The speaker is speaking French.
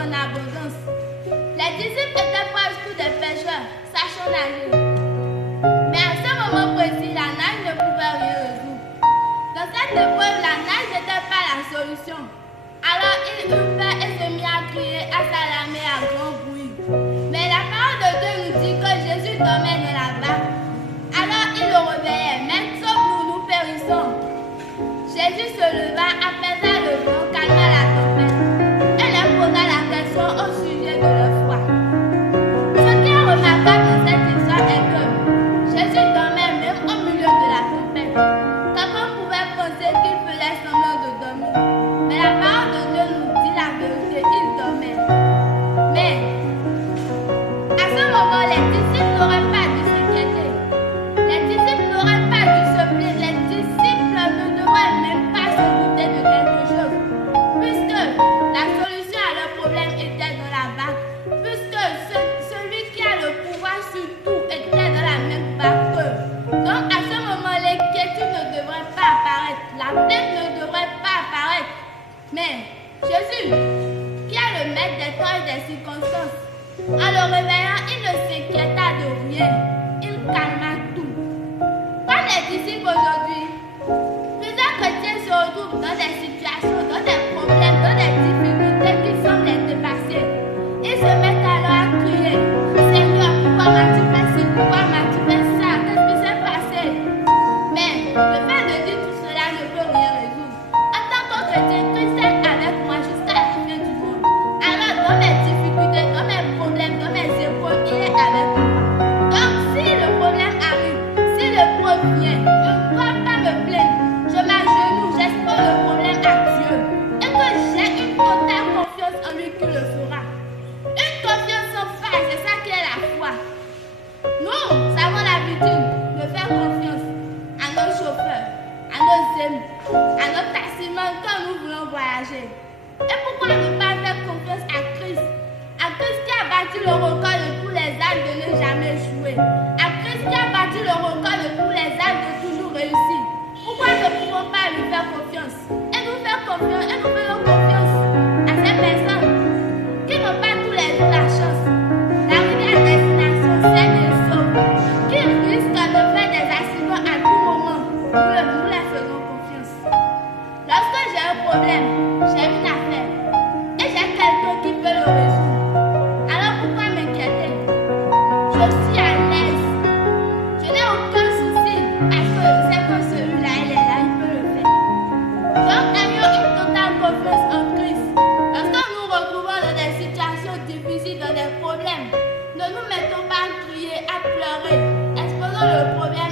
en abondance. Les disciples étaient presque tous des pêcheurs, sachant nager. Mais à ce moment précis, la nage ne pouvait rien résoudre. Dans cette épreuve, la nage n'était pas la solution. Alors il eut peur et se mit à crier, à s'alarmer à grand bruit. Mais la parole de Dieu nous dit que Jésus dormait dans la barque. Alors il le réveillait, mais sauve-nous, nous périssons. Jésus se leva, apaisa le vent, calma la tempête. Et leur posa la question au sujet de leur foi. Ce qui est remarquable dans cette histoire est que Jésus dormait même au milieu de la tempête. Quelqu'un pouvait penser qu'il faisait semblant de dormir. Mais la parole de Dieu nous dit la vérité, il dormait. Mais à ce moment, les disciples n'auraient pas dû s'inquiéter. Les disciples n'auraient pas dû se plaindre. Les disciples ne devraient même pas se douter de quelque chose. Puisque la solution à leur problème était dans la barque. Puisque celui qui a le pouvoir sur tout était dans la même barque qu'eux. Donc à ce moment, l'inquiétude ne devrait pas apparaître. La plainte ne devrait pas apparaître. Mais Jésus, qui est le maître des temps et des circonstances, en le réveillant, il ne s'inquiéta de rien. Il calma tout. Comme les disciples aujourd'hui, plusieurs chrétiens se retrouvent dans des situations, dans des problèmes, dans des difficultés qui semblent les dépasser. Ils se mettent alors à crier, Seigneur, pourquoi m'as-tu fait ci, pourquoi m'as-tu fait ça, qu'est-ce qui s'est passé? Mais le fait de dire tout cela ne peut rien résoudre. En tant que chrétien, Christ est avec moi jusqu'à la fin du monde. Alors dans mes difficultés, dans mes problèmes, dans mes épreuves, il est avec moi. Donc si le problème arrive, si l'épreuve vient, je ne dois pas me plaindre. Je m'agenouille, j'expose le problème à Dieu. Et que j'ai une totale confiance en lui qui le fera. Une confiance sans faille, c'est ça qui est la foi. Nous avons l'habitude de faire confiance à nos chauffeurs, à nos amis, à nos taximans quand nous voulons voyager. Et pourquoi ne pas faire confiance à Christ? À Christ qui a battu le record de tous les âges de ne jamais jouer. À Christ qui a battu le record de tous les âges de toujours réussir. Pourquoi ne pouvons pas lui faire confiance? Et nous faire confiance, et nous faisons confiance à ces personnes qui n'ont pas tous les jours la chance d'arriver à destination saine et sauve, qui risquent de faire des accidents à tout moment. Nous les faisons confiance. Lorsque j'ai un problème, j'ai une affaire, et j'ai quelqu'un qui peut le résoudre, alors pourquoi m'inquiéter? Je suis à l'aise. Je n'ai aucun souci parce que je sais que celui-là, il est là, il peut le faire. Donc, ayons une totale confiance en Christ. Lorsque nous nous retrouvons dans des situations difficiles, dans des problèmes, ne nous mettons pas à crier, à pleurer. Exposons le problème